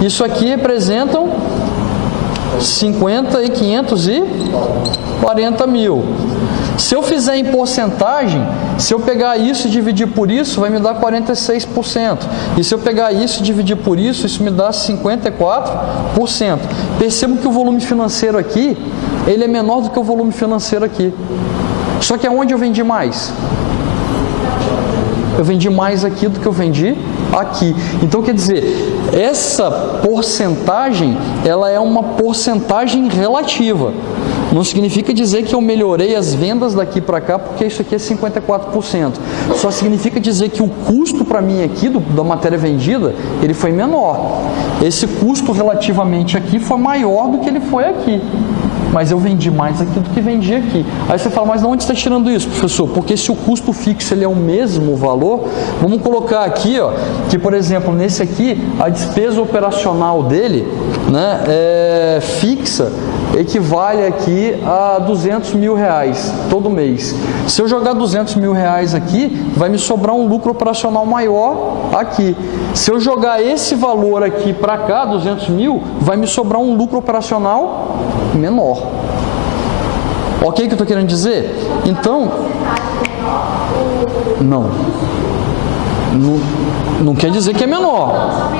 Isso aqui representam 50 e 540 mil. Se eu fizer em porcentagem, se eu pegar isso e dividir por isso, vai me dar 46%. E se eu pegar isso e dividir por isso me dá 54%. Percebo que o volume financeiro aqui, ele é menor do que o volume financeiro aqui. Só que aonde eu vendi mais? Eu vendi mais aqui do que eu vendi aqui. Então, quer dizer, essa porcentagem, ela é uma porcentagem relativa. Não significa dizer que eu melhorei as vendas daqui para cá, porque isso aqui é 54%. Só significa dizer que o custo para mim aqui, da matéria vendida, ele foi menor. Esse custo relativamente aqui foi maior do que ele foi aqui. Mas eu vendi mais aqui do que vendi aqui. Aí você fala, mas de onde você está tirando isso, professor? Porque se o custo fixo ele é o mesmo valor, vamos colocar aqui, ó, que por exemplo, nesse aqui, a despesa operacional dele, né, fixa, equivale aqui a 200 mil reais todo mês. Se eu jogar 200 mil reais aqui, vai me sobrar um lucro operacional maior aqui. Se eu jogar esse valor aqui para cá, 200 mil, vai me sobrar um lucro operacional menor. Ok o que eu estou querendo dizer? Então, não quer dizer que é menor.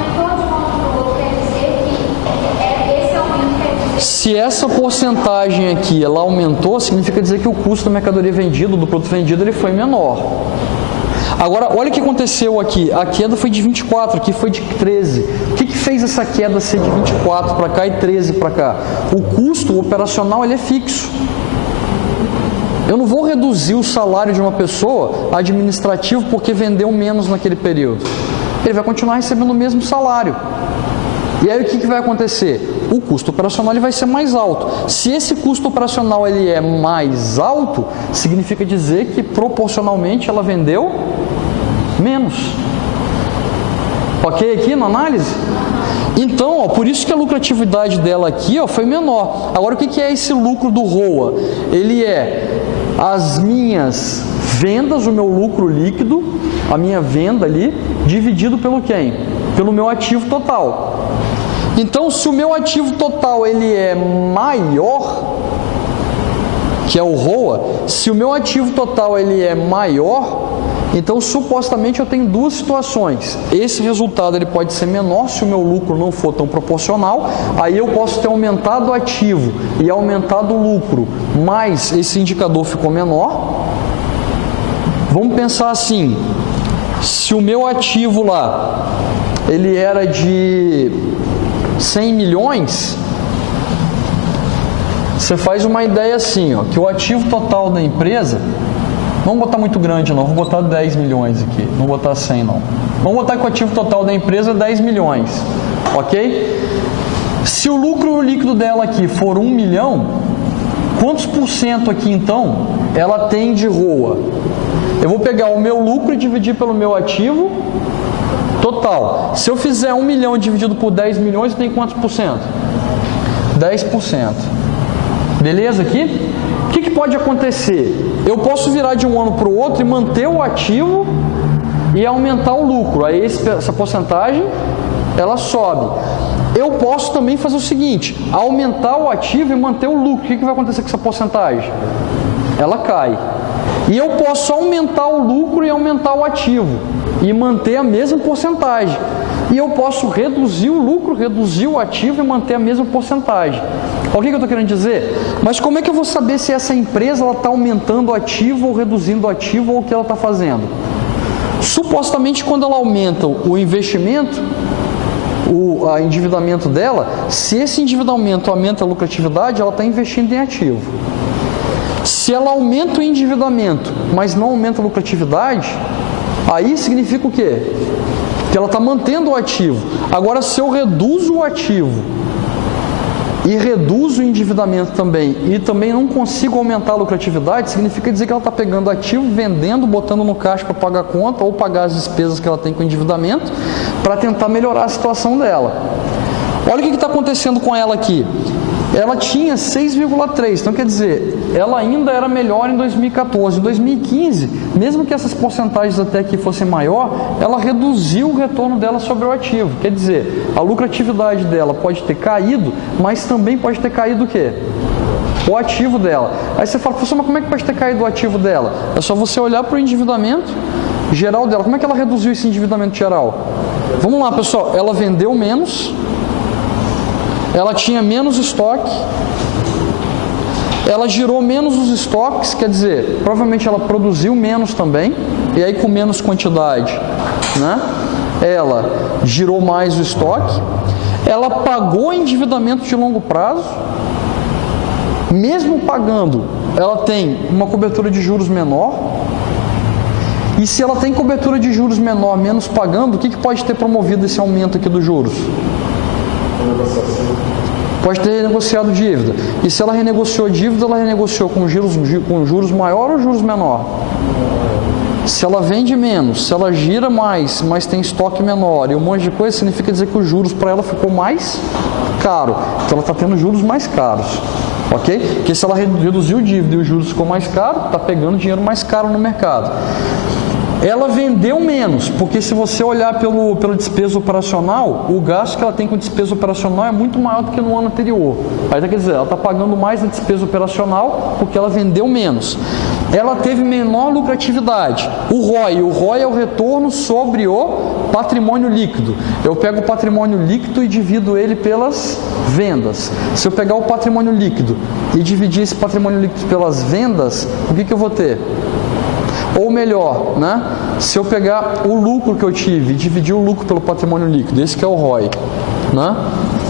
Se essa porcentagem aqui ela aumentou, significa dizer que o custo da mercadoria vendida, do produto vendido, ele foi menor. Agora, olha o que aconteceu aqui. A queda foi de 24, aqui foi de 13. O que fez essa queda ser de 24 para cá e 13 para cá? O custo operacional ele é fixo. Eu não vou reduzir o salário de uma pessoa administrativo porque vendeu menos naquele período. Ele vai continuar recebendo o mesmo salário. E aí o que vai acontecer? O custo operacional ele vai ser mais alto. Se esse custo operacional ele é mais alto, significa dizer que proporcionalmente ela vendeu menos. Ok aqui na análise? Então, ó, por isso que a lucratividade dela aqui ó, foi menor. Agora, o que é esse lucro do ROA? Ele é as minhas vendas, o meu lucro líquido, a minha venda ali, dividido pelo quem? Pelo meu ativo total. Então, se o meu ativo total ele é maior, que é o ROA, se o meu ativo total ele é maior, então supostamente eu tenho duas situações. Esse resultado ele pode ser menor se o meu lucro não for tão proporcional, aí eu posso ter aumentado o ativo e aumentado o lucro, mas esse indicador ficou menor. Vamos pensar assim, se o meu ativo lá, ele era de 100 milhões, você faz uma ideia assim, ó, que o ativo total da empresa, vamos botar muito grande não, vamos botar 10 milhões aqui, não vou botar 100 não. Vamos botar que o ativo total da empresa é 10 milhões, ok? Se o lucro líquido dela aqui for 1 milhão, quantos por cento aqui então ela tem de ROA? Eu vou pegar o meu lucro e dividir pelo meu ativo total. Se eu fizer 1 milhão dividido por 10 milhões, eu tenho quantos por cento? 10%. Beleza aqui? O que pode acontecer? Eu posso virar de um ano para o outro e manter o ativo e aumentar o lucro. Aí essa porcentagem, ela sobe. Eu posso também fazer o seguinte, aumentar o ativo e manter o lucro. O que vai acontecer com essa porcentagem? Ela cai. E eu posso aumentar o lucro e aumentar o ativo e manter a mesma porcentagem. E eu posso reduzir o lucro, reduzir o ativo e manter a mesma porcentagem. O que eu estou querendo dizer? Mas como é que eu vou saber se essa empresa está aumentando o ativo ou reduzindo o ativo ou o que ela está fazendo? Supostamente, quando ela aumenta o investimento, o endividamento dela, se esse endividamento aumenta a lucratividade, ela está investindo em ativo. Se ela aumenta o endividamento, mas não aumenta a lucratividade, aí significa o quê? Que ela está mantendo o ativo. Agora, se eu reduzo o ativo e reduzo o endividamento também, e também não consigo aumentar a lucratividade, significa dizer que ela está pegando ativo, vendendo, botando no caixa para pagar a conta ou pagar as despesas que ela tem com o endividamento, para tentar melhorar a situação dela. Olha o que está acontecendo com ela aqui. ela tinha 6,3, então quer dizer, ela ainda era melhor em 2014. Em 2015, mesmo que essas porcentagens até aqui fossem maior, ela reduziu o retorno dela sobre o ativo. Quer dizer, a lucratividade dela pode ter caído, mas também pode ter caído o quê? O ativo dela. Aí você fala, professor, mas como é que pode ter caído o ativo dela? É só você olhar para o endividamento geral dela. Como é que ela reduziu esse endividamento geral? Vamos lá, pessoal, ela vendeu menos, ela tinha menos estoque, ela girou menos os estoques, quer dizer, provavelmente ela produziu menos também, e aí com menos quantidade, né? Ela girou mais o estoque, ela pagou endividamento de longo prazo, mesmo pagando, ela tem uma cobertura de juros menor, e se ela tem cobertura de juros menor, menos pagando, o que pode ter promovido esse aumento aqui dos juros? Pode ter renegociado dívida. E se ela renegociou dívida, ela renegociou com juros maior ou juros menor? Se ela vende menos, se ela gira mais, mas tem estoque menor e um monte de coisa, significa dizer que os juros para ela ficou mais caro. Então ela está tendo juros mais caros. Ok? Porque se ela reduziu dívida e o juros ficou mais caro, está pegando dinheiro mais caro no mercado. Ela vendeu menos, porque se você olhar pela despesa operacional, o gasto que ela tem com despesa operacional é muito maior do que no ano anterior. Aí quer dizer, ela está pagando mais na despesa operacional porque ela vendeu menos. Ela teve menor lucratividade. O ROI é o retorno sobre o patrimônio líquido. Eu pego o patrimônio líquido e divido ele pelas vendas. Se eu pegar o patrimônio líquido e dividir esse patrimônio líquido pelas vendas, o que eu vou ter? Ou melhor, né? Se eu pegar o lucro que eu tive e dividir o lucro pelo patrimônio líquido, esse que é o ROI, né?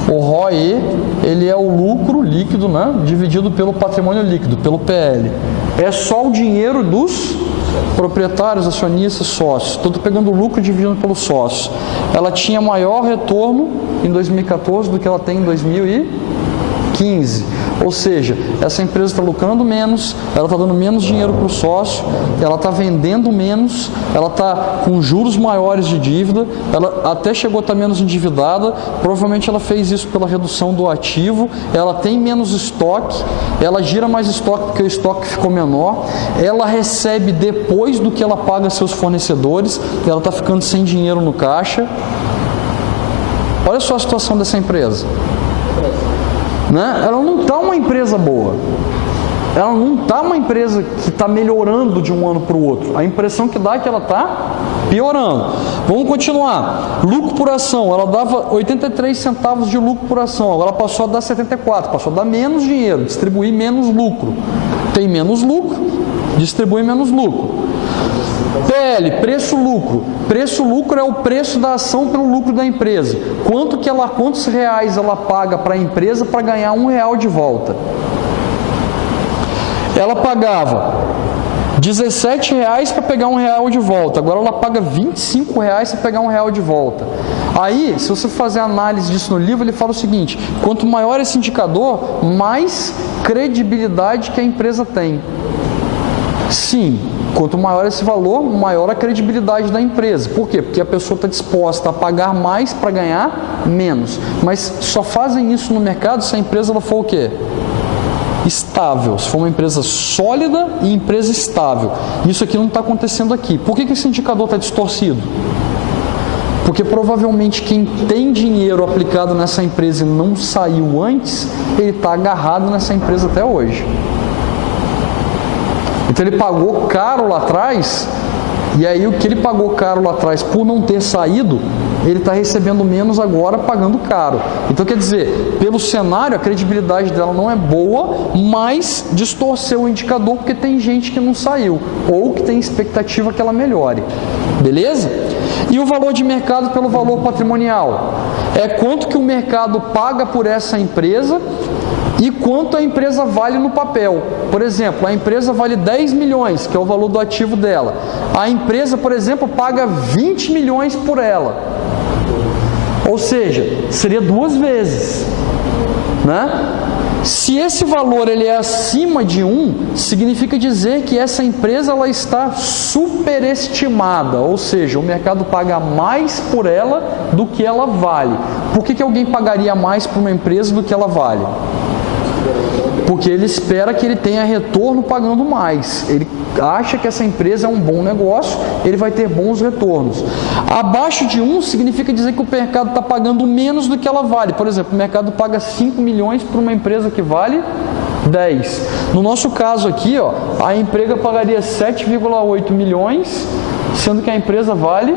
O ROI, ele é o lucro líquido, né? Dividido pelo patrimônio líquido, pelo PL. É só o dinheiro dos proprietários, acionistas, sócios. Estou pegando o lucro e dividindo pelos sócios. Ela tinha maior retorno em 2014 do que ela tem em 2015. Ou seja, essa empresa está lucrando menos, ela está dando menos dinheiro para o sócio, ela está vendendo menos, ela está com juros maiores de dívida, ela até chegou a estar menos endividada, provavelmente ela fez isso pela redução do ativo, ela tem menos estoque, ela gira mais estoque porque o estoque ficou menor, ela recebe depois do que ela paga seus fornecedores, ela está ficando sem dinheiro no caixa. Olha só a situação dessa empresa. Né? Ela não está uma empresa boa, ela não está uma empresa que está melhorando de um ano para o outro. A impressão que dá é que ela está piorando. Vamos continuar. Lucro por ação, ela dava 83 centavos de lucro por ação, agora passou a dar 74, passou a dar menos dinheiro, distribuir menos lucro. Tem menos lucro, distribui menos lucro. PL, preço-lucro. Preço-lucro é o preço da ação pelo lucro da empresa. Quantos reais ela paga para a empresa para ganhar R$1 de volta? Ela pagava R$17 para pegar R$1 de volta. Agora ela paga R$25 para pegar R$1 de volta. Aí, se você fazer análise disso no livro, ele fala o seguinte: quanto maior esse indicador, mais credibilidade que a empresa tem. Sim, quanto maior esse valor, maior a credibilidade da empresa. Por quê? Porque a pessoa está disposta a pagar mais para ganhar menos. Mas só fazem isso no mercado se a empresa ela for o quê? Estável. Se for uma empresa sólida e empresa estável. Isso aqui não está acontecendo aqui. Por que esse indicador está distorcido? Porque provavelmente quem tem dinheiro aplicado nessa empresa e não saiu antes, ele está agarrado nessa empresa até hoje. Então ele pagou caro lá atrás, e aí o que ele pagou caro lá atrás por não ter saído, ele está recebendo menos agora pagando caro. Então quer dizer, pelo cenário a credibilidade dela não é boa, mas distorceu o indicador porque tem gente que não saiu, ou que tem expectativa que ela melhore. Beleza? E o valor de mercado pelo valor patrimonial? É quanto que o mercado paga por essa empresa e quanto a empresa vale no papel. Por exemplo, a empresa vale 10 milhões, que é o valor do ativo dela. A empresa, por exemplo, paga 20 milhões por ela. Ou seja, seria 2 vezes. Né? Se esse valor ele é acima de 1, significa dizer que essa empresa ela está superestimada. Ou seja, o mercado paga mais por ela do que ela vale. Por que alguém pagaria mais por uma empresa do que ela vale? Porque ele espera que ele tenha retorno pagando mais. Ele acha que essa empresa é um bom negócio, ele vai ter bons retornos. Abaixo de 1 significa dizer que o mercado está pagando menos do que ela vale. Por exemplo, o mercado paga 5 milhões para uma empresa que vale 10. No nosso caso aqui, ó, a empresa pagaria 7,8 milhões, sendo que a empresa vale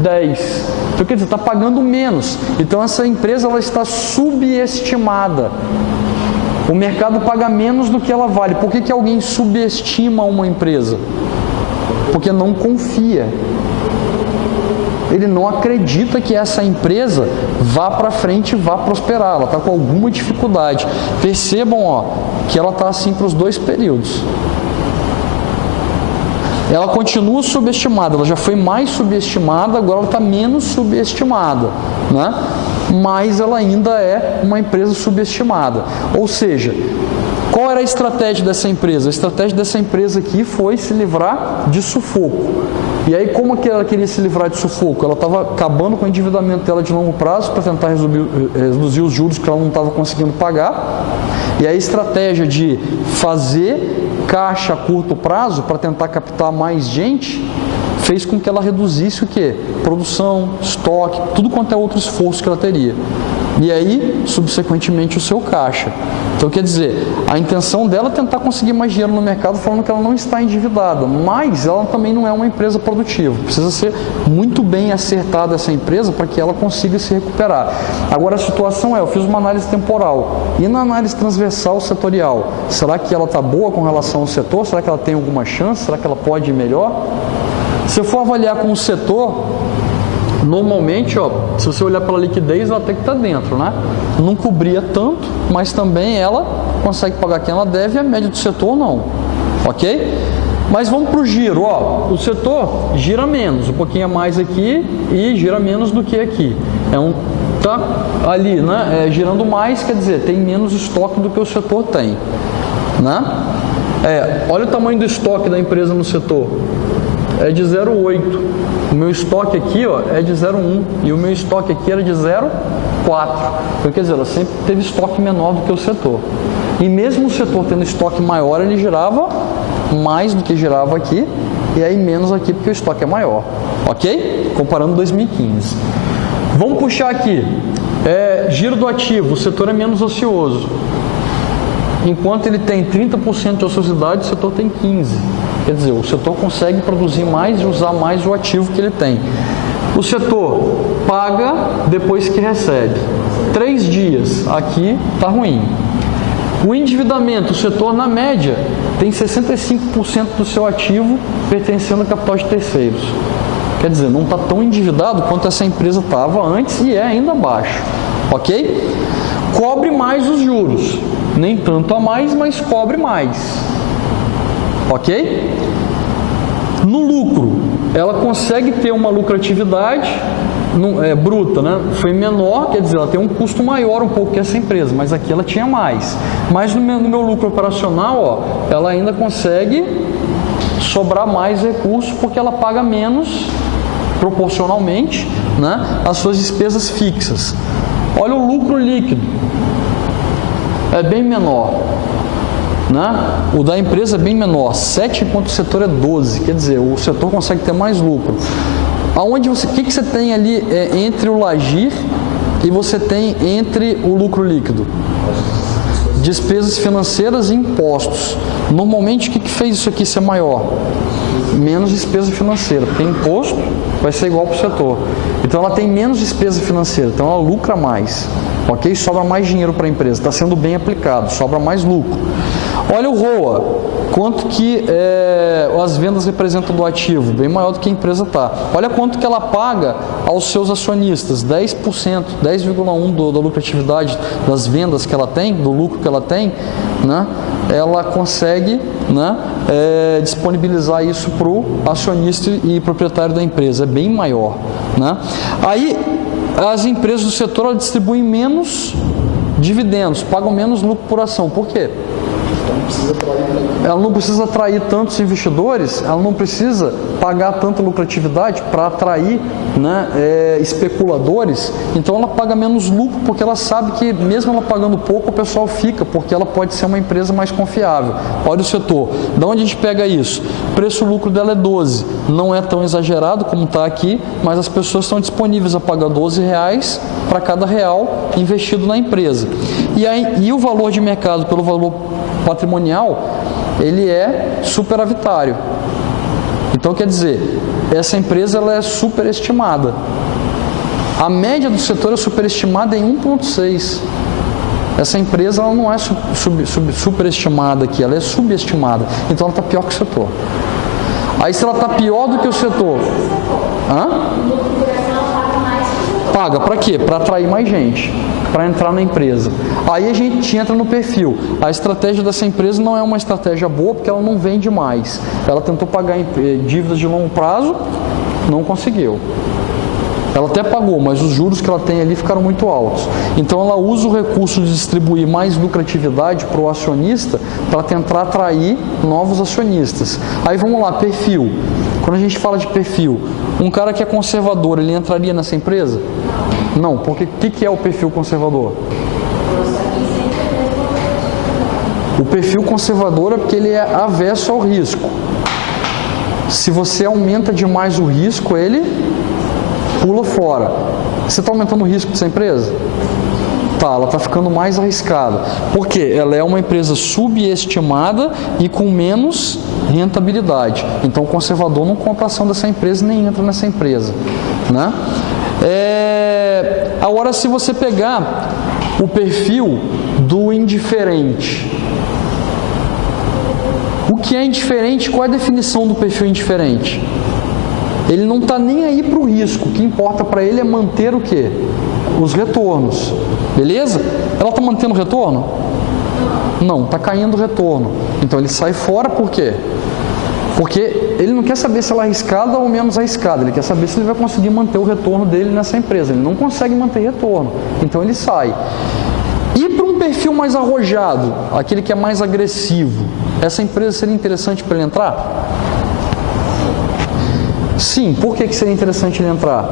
10. Então, quer dizer, está pagando menos. Então, essa empresa ela está subestimada. O mercado paga menos do que ela vale. Por que alguém subestima uma empresa? Porque não confia. Ele não acredita que essa empresa vá para frente e vá prosperar. Ela está com alguma dificuldade. Percebam, ó, que ela está assim para os dois períodos. Ela continua subestimada. Ela já foi mais subestimada, agora ela está menos subestimada, né? Mas ela ainda é uma empresa subestimada. Ou seja, qual era a estratégia dessa empresa? A estratégia dessa empresa aqui foi se livrar de sufoco. E aí, como que ela queria se livrar de sufoco? Ela estava acabando com o endividamento dela de longo prazo para tentar reduzir os juros que ela não estava conseguindo pagar. E a estratégia de fazer caixa a curto prazo para tentar captar mais gente fez com que ela reduzisse o quê? Produção, estoque, tudo quanto é outro esforço que ela teria. E aí, subsequentemente, o seu caixa. Então, quer dizer, a intenção dela é tentar conseguir mais dinheiro no mercado, falando que ela não está endividada, mas ela também não é uma empresa produtiva. Precisa ser muito bem acertada essa empresa para que ela consiga se recuperar. Agora, a situação é, eu fiz uma análise temporal e na análise transversal setorial, será que ela está boa com relação ao setor? Será que ela tem alguma chance? Será que ela pode ir melhor? Se eu for avaliar com o setor, normalmente, ó, se você olhar pela liquidez, ela tem que estar dentro, né? Não cobria tanto, mas também ela consegue pagar quem ela deve e a média do setor não, ok? Mas vamos para o giro, ó, o setor gira menos, um pouquinho a mais aqui e gira menos do que aqui. Tá ali, né? Girando mais, quer dizer, tem menos estoque do que o setor tem, né? Olha o tamanho do estoque da empresa no setor. É de 0,8. O meu estoque aqui, ó, é de 0,1 e o meu estoque aqui era de 0,4. Então, quer dizer, ela sempre teve estoque menor do que o setor. E mesmo o setor tendo estoque maior, ele girava mais do que girava aqui e aí menos aqui porque o estoque é maior. Ok? Comparando 2015. Vamos puxar aqui. Giro do ativo. O setor é menos ocioso. Enquanto ele tem 30% de ociosidade, o setor tem 15%. Quer dizer, o setor consegue produzir mais e usar mais o ativo que ele tem. O setor paga depois que recebe. 3 dias, aqui está ruim. O endividamento, o setor na média tem 65% do seu ativo pertencendo a capital de terceiros. Quer dizer, não está tão endividado quanto essa empresa estava antes e é ainda baixo. Ok? Cobre mais os juros. Nem tanto a mais, mas cobre mais. Ok? No lucro, ela consegue ter uma lucratividade bruta, né? Foi menor, quer dizer, ela tem um custo maior um pouco que essa empresa, mas aqui ela tinha mais. Mas no meu lucro operacional, ó, ela ainda consegue sobrar mais recursos porque ela paga menos proporcionalmente, né, as suas despesas fixas. Olha o lucro líquido, é bem menor. Né? O da empresa é bem menor, 7 enquanto o setor é 12, quer dizer, o setor consegue ter mais lucro. O que você tem ali entre o LAGIR e você tem entre o lucro líquido? Despesas financeiras e impostos. Normalmente, o que fez isso aqui ser maior? Menos despesa financeira, porque imposto vai ser igual para o setor. Então, ela tem menos despesa financeira, então ela lucra mais. Ok? Sobra mais dinheiro para a empresa, está sendo bem aplicado, sobra mais lucro. Olha o ROA, quanto que as vendas representam do ativo, bem maior do que a empresa está. Olha quanto que ela paga aos seus acionistas, 10%, 10,1% da lucratividade das vendas que ela tem, do lucro que ela tem, né? Ela consegue, né, disponibilizar isso para o acionista e proprietário da empresa, é bem maior. Né? Aí, as empresas do setor distribuem menos dividendos, pagam menos lucro por ação. Por quê? Ela não precisa atrair tantos investidores, ela não precisa pagar tanta lucratividade para atrair, né, especuladores, então ela paga menos lucro, porque ela sabe que mesmo ela pagando pouco, o pessoal fica, porque ela pode ser uma empresa mais confiável. Olha o setor, de onde a gente pega isso? O preço-lucro dela é 12, não é tão exagerado como está aqui, mas as pessoas estão disponíveis a pagar R$12 para cada real investido na empresa. E o valor de mercado pelo valor patrimonial, ele é superavitário. Então, quer dizer, essa empresa ela é superestimada. A média do setor é superestimada em 1,6. Essa empresa ela não é superestimada aqui, ela é subestimada. Então, ela está pior que o setor. Aí, se ela está pior do que o setor... Paga para quê? Para atrair mais gente, para entrar na empresa. Aí a gente entra no perfil. A estratégia dessa empresa não é uma estratégia boa, porque ela não vende mais. Ela tentou pagar dívidas de longo prazo, não conseguiu. Ela até pagou, mas os juros que ela tem ali ficaram muito altos. Então ela usa o recurso de distribuir mais lucratividade para o acionista para tentar atrair novos acionistas. Aí vamos lá, perfil. Quando a gente fala de perfil, um cara que é conservador, ele entraria nessa empresa? Não, porque o que é o perfil conservador? O perfil conservador é porque ele é avesso ao risco. Se você aumenta demais o risco, ele pula fora. Você está aumentando o risco dessa empresa? Tá, ela está ficando mais arriscada. Por quê? Ela é uma empresa subestimada e com menos rentabilidade. Então o conservador não compra a ação dessa empresa nem entra nessa empresa, né? Agora, se você pegar o perfil do indiferente, o que é indiferente? Qual é a definição do perfil indiferente? Ele não está nem aí para o risco, o que importa para ele é manter o quê? Os retornos, beleza? Ela está mantendo o retorno? Não, está caindo o retorno. Então ele sai fora por quê? Porque ele não quer saber se ela é arriscada ou menos arriscada, ele quer saber se ele vai conseguir manter o retorno dele nessa empresa. Ele não consegue manter retorno, então ele sai. E para um perfil mais arrojado, aquele que é mais agressivo, essa empresa seria interessante para ele entrar? Sim, por que seria interessante ele entrar?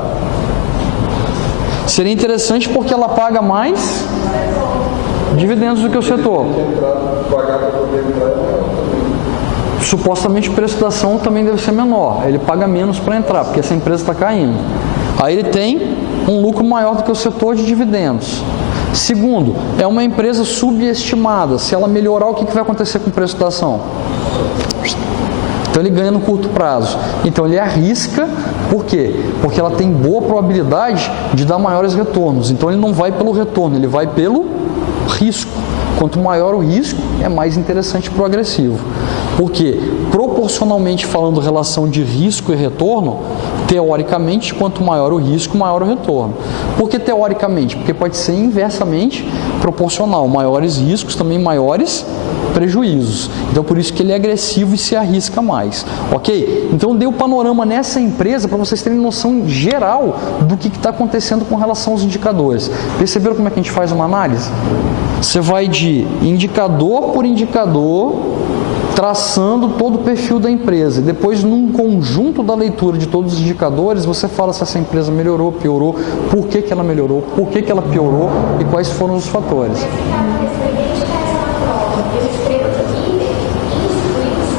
Seria interessante porque ela paga mais dividendos do que o setor. Supostamente o preço da ação também deve ser menor, ele paga menos para entrar, porque essa empresa está caindo. Aí ele tem um lucro maior do que o setor de dividendos. Segundo, é uma empresa subestimada. Se ela melhorar, o que vai acontecer com o preço da ação? Então ele ganha no curto prazo. Então ele arrisca, por quê? Porque ela tem boa probabilidade de dar maiores retornos. Então ele não vai pelo retorno, ele vai pelo risco. Quanto maior o risco, é mais interessante para o agressivo. Porque, proporcionalmente falando relação de risco e retorno, teoricamente, quanto maior o risco, maior o retorno. Por que teoricamente? Porque pode ser inversamente proporcional. Maiores riscos, também maiores prejuízos. Então, por isso que ele é agressivo e se arrisca mais. Ok? Então, dei o panorama nessa empresa para vocês terem noção geral do que está acontecendo com relação aos indicadores. Perceberam como é que a gente faz uma análise? Você vai de indicador por indicador, traçando todo o perfil da empresa. E depois, num conjunto da leitura de todos os indicadores, você fala se essa empresa melhorou, piorou, por que ela melhorou, por que ela piorou e quais foram os fatores.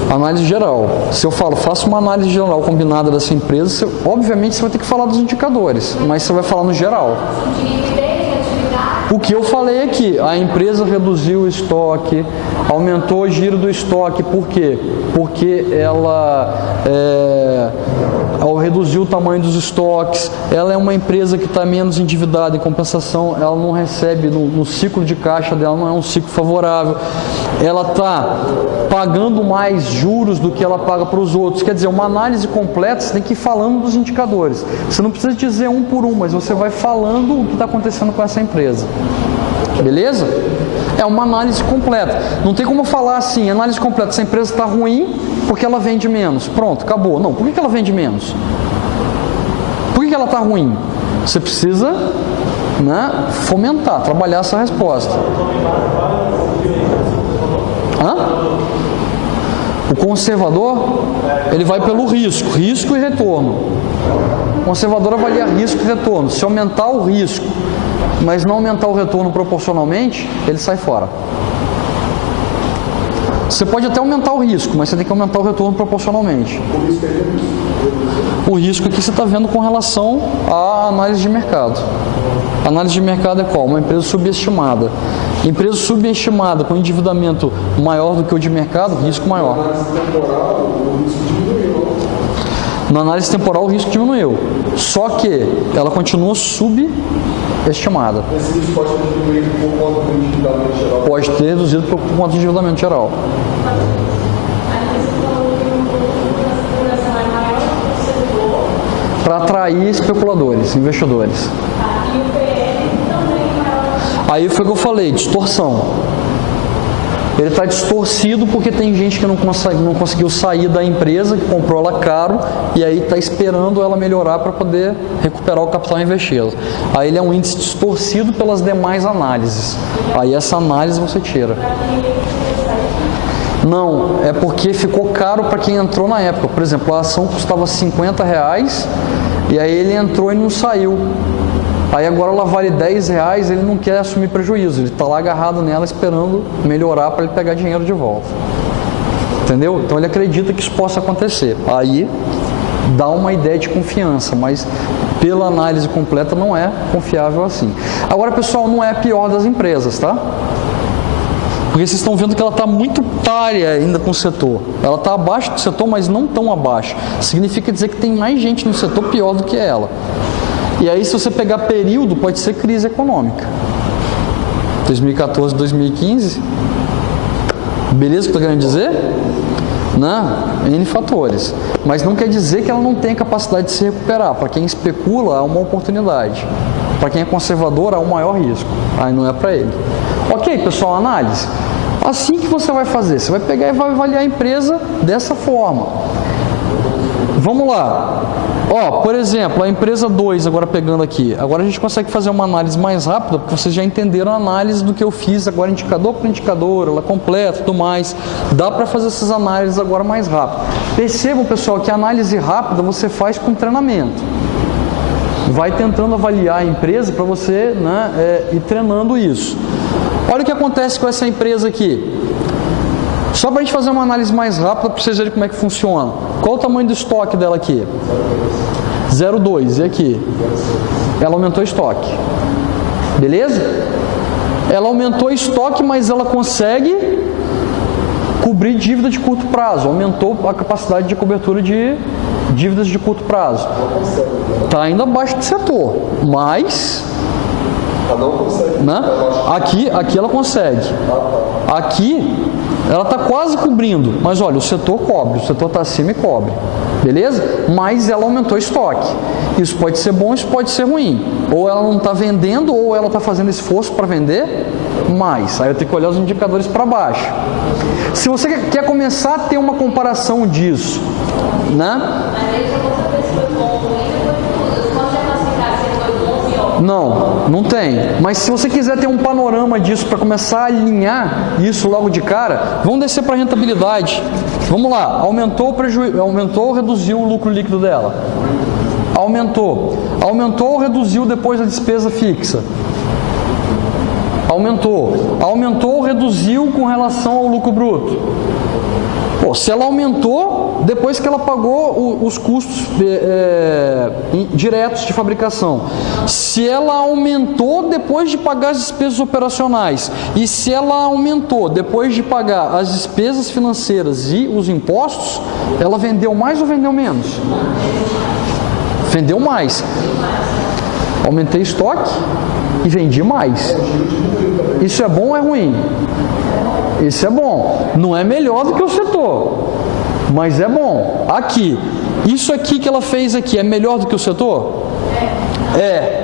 Análise geral. Se eu falo, faça uma análise geral combinada dessa empresa, obviamente você vai ter que falar dos indicadores, mas você vai falar no geral. O que eu falei aqui, a empresa reduziu o estoque, aumentou o giro do estoque, por quê? Porque ela reduziu o tamanho dos estoques, ela é uma empresa que está menos endividada, em compensação, ela não recebe, no ciclo de caixa dela não é um ciclo favorável, ela está pagando mais juros do que ela paga para os outros. Quer dizer, uma análise completa, você tem que ir falando dos indicadores. Você não precisa dizer um por um, mas você vai falando o que está acontecendo com essa empresa. Beleza? É uma análise completa. Não tem como falar assim, análise completa, essa empresa está ruim porque ela vende menos. Pronto, acabou. Não, por que ela vende menos? Por que ela está ruim? Você precisa, né, fomentar, trabalhar essa resposta. Hã? Hã? O conservador, ele vai pelo risco e retorno. O conservador avalia risco e retorno. Se aumentar o risco, mas não aumentar o retorno proporcionalmente, ele sai fora. Você pode até aumentar o risco, mas você tem que aumentar o retorno proporcionalmente. O risco aqui você está vendo com relação à análise de mercado. A análise de mercado é qual? Uma empresa subestimada. Empresa subestimada com endividamento maior do que o de mercado, risco maior. Na análise temporal o risco diminuiu. Só que ela continua subestimada. Esse risco pode ter diminuído por conta do endividamento geral? Pode ter reduzido por conta do endividamento geral. Para atrair especuladores, investidores. Aí foi o que eu falei, distorção. Ele está distorcido porque tem gente que não conseguiu sair da empresa, que comprou ela caro, e aí está esperando ela melhorar para poder recuperar o capital investido. Aí ele é um índice distorcido pelas demais análises. Aí essa análise você tira. Não, é porque ficou caro para quem entrou na época. Por exemplo, a ação custava R$50 e aí ele entrou e não saiu. Aí agora ela vale R$10, ele não quer assumir prejuízo, ele está lá agarrado nela esperando melhorar para ele pegar dinheiro de volta. Entendeu? Então ele acredita que isso possa acontecer. Aí dá uma ideia de confiança, mas pela análise completa não é confiável assim. Agora, pessoal, não é a pior das empresas, tá? Porque vocês estão vendo que ela está muito párea ainda com o setor. Ela está abaixo do setor, mas não tão abaixo. Significa dizer que tem mais gente no setor pior do que ela. E aí, se você pegar período, pode ser crise econômica. 2014, 2015. Beleza o que eu estou querendo dizer? Não, N fatores. Mas não quer dizer que ela não tenha capacidade de se recuperar. Para quem especula, há uma oportunidade. Para quem é conservador, há um maior risco. Aí não é para ele. Ok, pessoal, análise. Assim que você vai fazer, você vai pegar e vai avaliar a empresa dessa forma. Vamos lá. Ó, por exemplo, a empresa 2, agora pegando aqui. Agora a gente consegue fazer uma análise mais rápida, porque vocês já entenderam a análise do que eu fiz agora, indicador por indicador, ela completa, tudo mais. Dá para fazer essas análises agora mais rápido. Percebam, pessoal, que a análise rápida você faz com treinamento. Vai tentando avaliar a empresa para você, né, ir treinando isso. Olha o que acontece com essa empresa aqui. Só para a gente fazer uma análise mais rápida, para vocês verem como é que funciona. Qual o tamanho do estoque dela aqui? 0,2. E aqui? Ela aumentou o estoque. Beleza? Ela aumentou o estoque, mas ela consegue cobrir dívida de curto prazo. Aumentou a capacidade de cobertura de dívidas de curto prazo. Está ainda abaixo do setor, mas... Não consegue. Né? Aqui ela consegue. Aqui ela está quase cobrindo, mas olha, o setor cobre, o setor está acima e cobre, beleza? Mas ela aumentou o estoque. Isso pode ser bom, isso pode ser ruim. Ou ela não está vendendo, ou ela está fazendo esforço para vender mais. Aí eu tenho que olhar os indicadores para baixo. Se você quer começar a ter uma comparação disso, né? Não tem. Mas se você quiser ter um panorama disso para começar a alinhar isso logo de cara, vamos descer para a rentabilidade. Vamos lá. Aumentou o prejuízo, aumentou ou reduziu o lucro líquido dela? Aumentou. Aumentou ou reduziu depois da despesa fixa? Aumentou. Aumentou ou reduziu com relação ao lucro bruto? Pô, se ela aumentou, depois que ela pagou os custos diretos de fabricação. Se ela aumentou depois de pagar as despesas operacionais. E se ela aumentou depois de pagar as despesas financeiras e os impostos, ela vendeu mais ou vendeu menos? Vendeu mais. Aumentei estoque e vendi mais. Isso é bom ou é ruim? Isso é bom. Não é melhor do que o setor, mas é bom. Aqui, isso aqui que ela fez aqui é melhor do que o setor? É.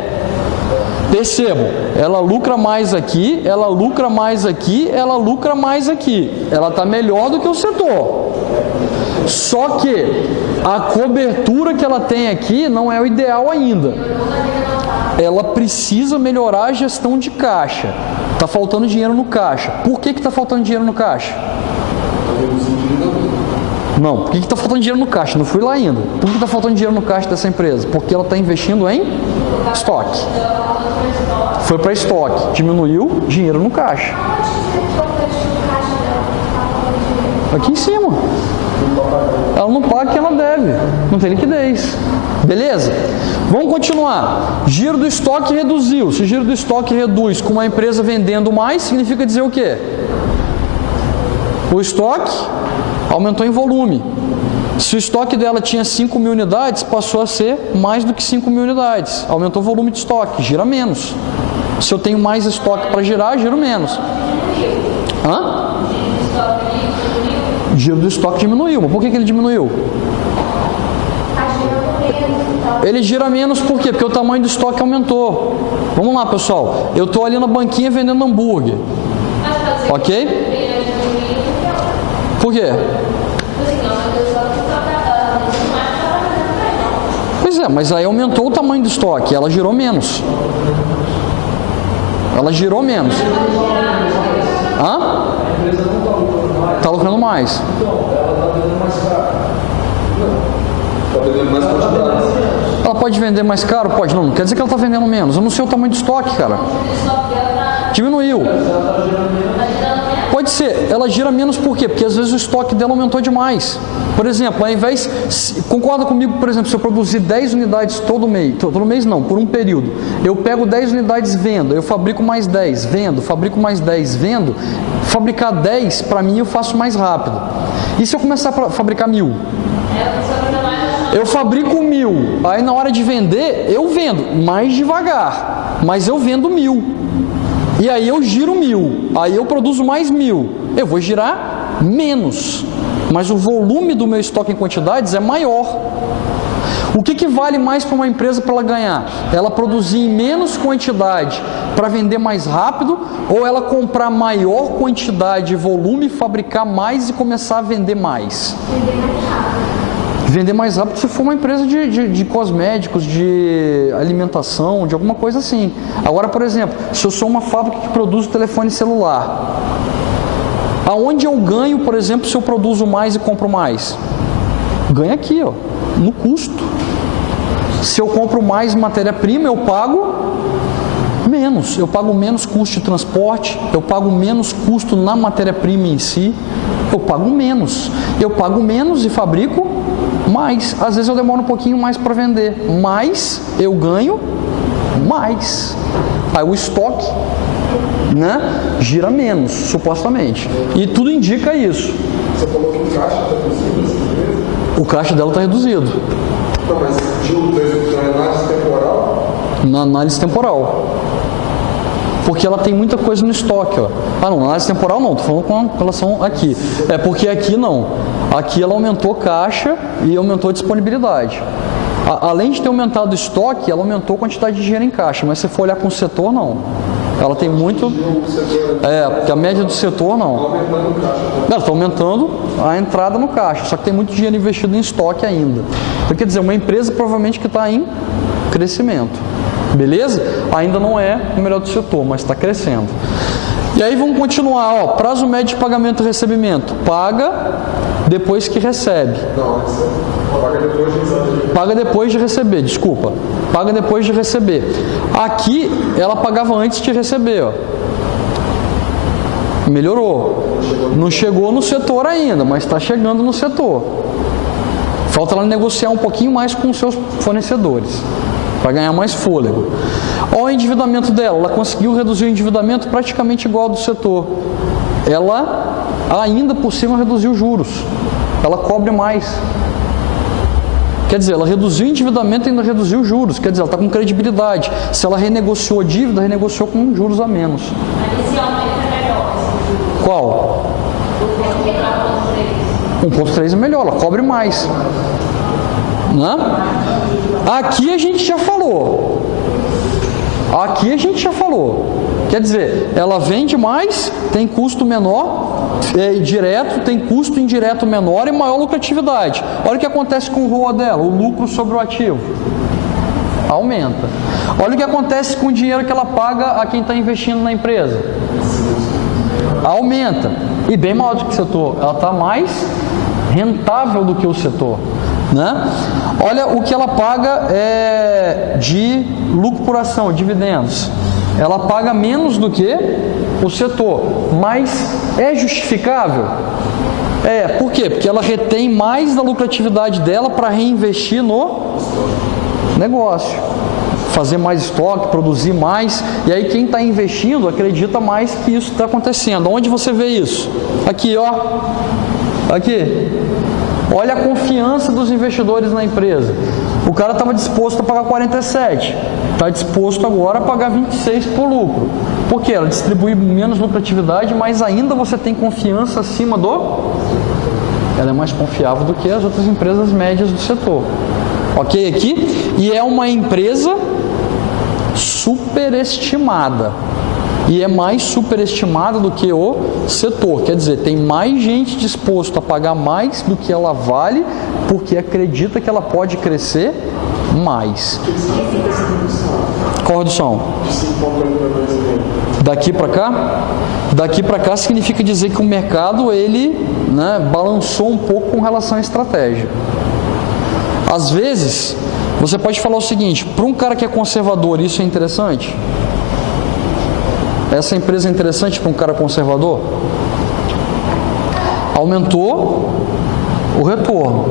Percebam, ela lucra mais aqui, ela lucra mais aqui, ela lucra mais aqui. Ela está melhor do que o setor. Só que a cobertura que ela tem aqui não é o ideal ainda. Ela precisa melhorar a gestão de caixa. Está faltando dinheiro no caixa. Por que está faltando dinheiro no caixa? reduzir o endividamento. Não, por que está faltando dinheiro no caixa? Não fui lá ainda. Por que está faltando dinheiro no caixa dessa empresa? Porque ela está investindo em estoque. Foi para estoque, diminuiu dinheiro no caixa. Aqui em cima. Ela não paga o que ela deve, não tem liquidez. Beleza? Vamos continuar. Giro do estoque reduziu. Se o giro do estoque reduz com uma empresa vendendo mais, significa dizer o quê? O estoque aumentou em volume. Se o estoque dela tinha 5.000 unidades, passou a ser mais do que 5.000 unidades. Aumentou o volume de estoque, gira menos. Se eu tenho mais estoque para girar, giro menos. Hã? O giro do estoque diminuiu. Mas por que ele diminuiu? Ele gira menos por quê? Porque o tamanho do estoque aumentou. Vamos lá, pessoal. Eu estou ali na banquinha vendendo hambúrguer. Ok? Por quê? Pois é, mas aí aumentou o tamanho do estoque. Ela girou menos. Ela girou menos. Hã? Está lucrando mais. Está vendendo mais quantidade. Ela pode vender mais caro? Pode. Não quer dizer que ela está vendendo menos. Eu não sei o tamanho do estoque, cara. Diminuiu. Pode ser. Ela gira menos por quê? Porque às vezes o estoque dela aumentou demais. Por exemplo, ao invés... Concorda comigo, por exemplo, se eu produzir 10 unidades todo mês não, por um período. Eu pego 10 unidades, vendo. Eu fabrico mais 10, vendo. Fabrico mais 10, vendo. Fabricar 10, para mim, eu faço mais rápido. E se eu começar a fabricar 1.000? Eu fabrico 1.000, aí na hora de vender, eu vendo mais devagar, mas eu vendo 1.000. E aí eu giro 1.000, aí eu produzo mais 1.000. Eu vou girar menos, mas o volume do meu estoque em quantidades é maior. O que vale mais para uma empresa para ela ganhar? Ela produzir em menos quantidade para vender mais rápido, ou ela comprar maior quantidade e volume, fabricar mais e começar a vender mais? Vender mais rápido se for uma empresa de cosméticos, de alimentação, de alguma coisa assim. Agora, por exemplo, se eu sou uma fábrica que produz telefone celular, aonde eu ganho, por exemplo, se eu produzo mais e compro mais? Ganho aqui, ó, no custo. Se eu compro mais matéria-prima, eu pago menos. Eu pago menos custo de transporte, eu pago menos custo na matéria-prima em si, eu pago menos. Eu pago menos e fabrico mais. Às vezes eu demoro um pouquinho mais para vender, mas eu ganho mais. Aí o estoque, né, gira menos, supostamente. E tudo indica isso. Você falou que o caixa está reduzido nessa empresa? O caixa dela está reduzido. Não, mas de análise temporal? Na análise temporal. Porque ela tem muita coisa no estoque, ó. Ah, não, na análise temporal não, estou falando com relação aqui. É porque aqui não. Aqui ela aumentou caixa e aumentou a disponibilidade. Além de ter aumentado o estoque, ela aumentou a quantidade de dinheiro em caixa. Mas se for olhar com o setor, não. Ela tem muito... porque a média do setor, não. Ela está aumentando a entrada no caixa, só que tem muito dinheiro investido em estoque ainda. Então, quer dizer, uma empresa provavelmente que está em crescimento. Beleza? Ainda não é o melhor do setor, mas está crescendo. E aí vamos continuar, ó, prazo médio de pagamento e recebimento. Paga depois que recebe. Não, paga depois de receber. Paga depois de receber, desculpa. Paga depois de receber. Aqui ela pagava antes de receber, ó. Melhorou. Não chegou no setor ainda, mas está chegando no setor. Falta ela negociar um pouquinho mais com os seus fornecedores, para ganhar mais fôlego. Olha o endividamento dela. Ela conseguiu reduzir o endividamento praticamente igual ao do setor. Ela ainda por cima reduziu os juros. Ela cobre mais. Quer dizer, ela reduziu o endividamento e ainda reduziu os juros. Quer dizer, ela está com credibilidade. Se ela renegociou a dívida, renegociou com juros a menos. Mas esse aumento é melhor, esse juro. Qual? 1.3 é melhor, ela cobre mais. Né? Aqui a gente já falou. Aqui a gente já falou. Quer dizer, ela vende mais, tem custo menor, direto, tem custo indireto menor e maior lucratividade. Olha o que acontece com o ROA dela, o lucro sobre o ativo. Aumenta. Olha o que acontece com o dinheiro que ela paga a quem está investindo na empresa. aumenta, e bem maior do que o setor, ela está mais rentável do que o setor, né? Olha o que ela paga de lucro por ação, dividendos. Ela paga menos do que o setor, mas é justificável? Por quê? Porque ela retém mais da lucratividade dela para reinvestir no negócio, fazer mais estoque, produzir mais, e aí quem está investindo acredita mais que isso está acontecendo. Onde você vê isso? Aqui, ó. Aqui. Olha a confiança dos investidores na empresa. O cara estava disposto a pagar 47, está disposto agora a pagar 26 por lucro. Por quê? Ela distribui menos lucratividade, mas ainda você tem confiança acima ela é mais confiável do que as outras empresas médias do setor. Ok aqui? E é uma empresa superestimada. E é mais superestimada do que o setor. Quer dizer, tem mais gente disposta a pagar mais do que ela vale, porque acredita que ela pode crescer mais. Qual a redução? Daqui para cá? Daqui para cá significa dizer que o mercado ele, balançou um pouco com relação à estratégia. Às vezes, você pode falar o seguinte: para um cara que é conservador, isso é interessante? Essa empresa é interessante para um cara conservador? Aumentou o retorno,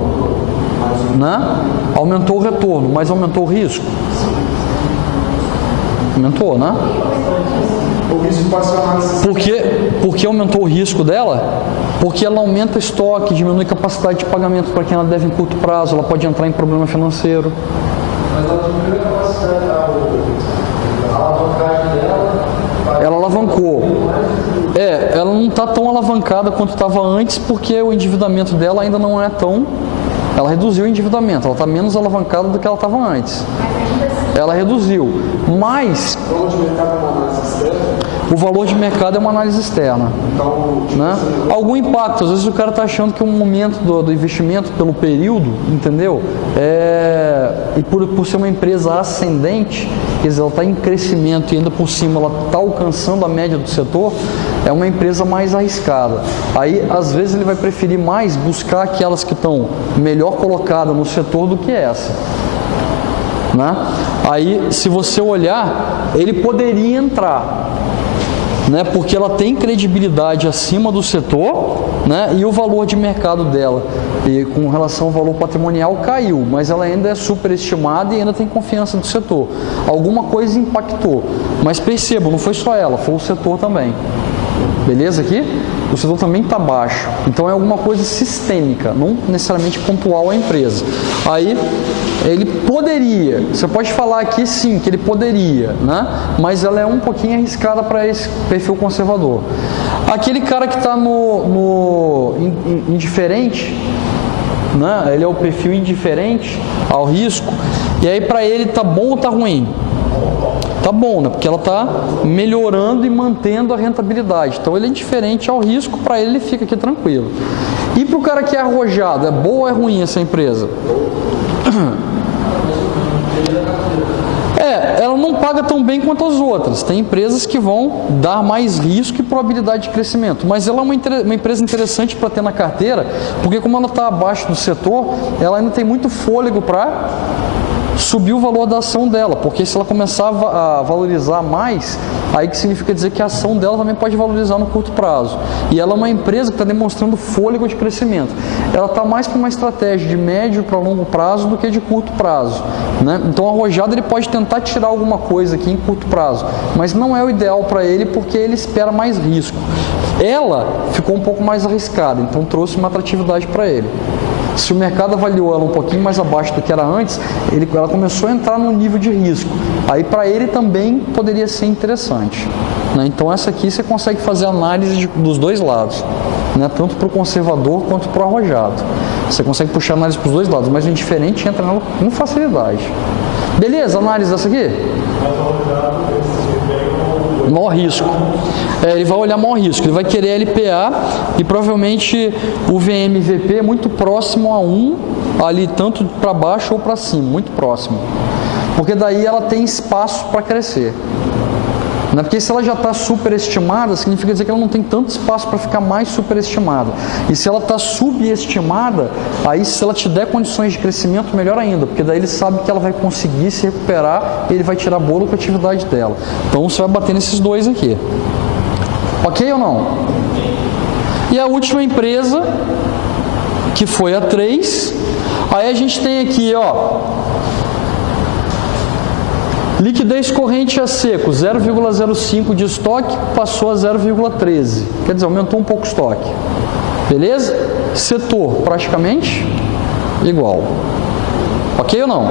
Aumentou o retorno, mas aumentou o risco? Aumentou, né? O risco pode ser análise. Por que aumentou o risco dela? Porque ela aumenta estoque, diminui capacidade de pagamento para quem ela deve em curto prazo, ela pode entrar em problema financeiro. Mas ela diminui a capacidade, a alavancagem dela. Ela alavancou. Ela não está tão alavancada quanto estava antes, porque o endividamento dela ainda não é tão... Ela reduziu o endividamento, ela está menos alavancada do que ela estava antes. Ela reduziu, mas... O valor de mercado é uma análise externa? O valor de mercado é uma análise externa. Então, Algum impacto, às vezes o cara está achando que o momento do investimento pelo período, entendeu? E por ser uma empresa ascendente, quer dizer, ela está em crescimento e ainda por cima ela está alcançando a média do setor, é uma empresa mais arriscada. Aí, às vezes, ele vai preferir mais buscar aquelas que estão melhor colocadas no setor do que essa. Aí, se você olhar, ele poderia entrar, porque ela tem credibilidade acima do setor, e o valor de mercado dela, e com relação ao valor patrimonial, caiu, mas ela ainda é superestimada e ainda tem confiança do setor. Alguma coisa impactou, mas perceba, não foi só ela, foi o setor também. Beleza aqui? O setor também está baixo, então é alguma coisa sistêmica, não necessariamente pontual à empresa. Aí, ele poderia, você pode falar aqui sim, que ele poderia, mas ela é um pouquinho arriscada para esse perfil conservador. Aquele cara que está no indiferente, ele é o perfil indiferente ao risco, e aí para ele está bom ou está ruim? Tá bom, porque ela está melhorando e mantendo a rentabilidade. Então ele é indiferente ao risco, para ele fica aqui tranquilo. E para o cara que é arrojado, é boa ou é ruim essa empresa? Ela não paga tão bem quanto as outras. Tem empresas que vão dar mais risco e probabilidade de crescimento, mas ela é uma empresa interessante para ter na carteira, porque como ela está abaixo do setor, ela ainda tem muito fôlego para subir o valor da ação dela, porque se ela começar a valorizar mais, aí que significa dizer que a ação dela também pode valorizar no curto prazo. E ela é uma empresa que está demonstrando fôlego de crescimento. Ela está mais para uma estratégia de médio para longo prazo do que de curto prazo, Então o arrojado ele pode tentar tirar alguma coisa aqui em curto prazo, mas não é o ideal para ele, porque ele espera mais risco. Ela ficou um pouco mais arriscada, então trouxe uma atratividade para ele. Se o mercado avaliou ela um pouquinho mais abaixo do que era antes, ela começou a entrar num nível de risco. Aí para ele também poderia ser interessante. Então essa aqui você consegue fazer análise dos dois lados, tanto para o conservador quanto para o arrojado. Você consegue puxar análise para os dois lados, mas o indiferente entra nela com facilidade. Beleza, análise dessa aqui? Maior risco. Ele vai olhar maior risco, ele vai querer LPA e provavelmente o VMVP é muito próximo a 1, ali tanto para baixo ou para cima, muito próximo. Porque daí ela tem espaço para crescer. Né? Porque se ela já está superestimada, significa dizer que ela não tem tanto espaço para ficar mais superestimada. E se ela está subestimada, aí se ela te der condições de crescimento, melhor ainda, porque daí ele sabe que ela vai conseguir se recuperar e ele vai tirar bolo com a atividade dela. Então você vai bater nesses dois aqui. Ok ou não? E a última empresa, que foi a 3, aí a gente tem aqui, ó, liquidez corrente a seco, 0,05 de estoque, passou a 0,13. Quer dizer, aumentou um pouco o estoque. Beleza? Setor, praticamente igual. Ok ou não?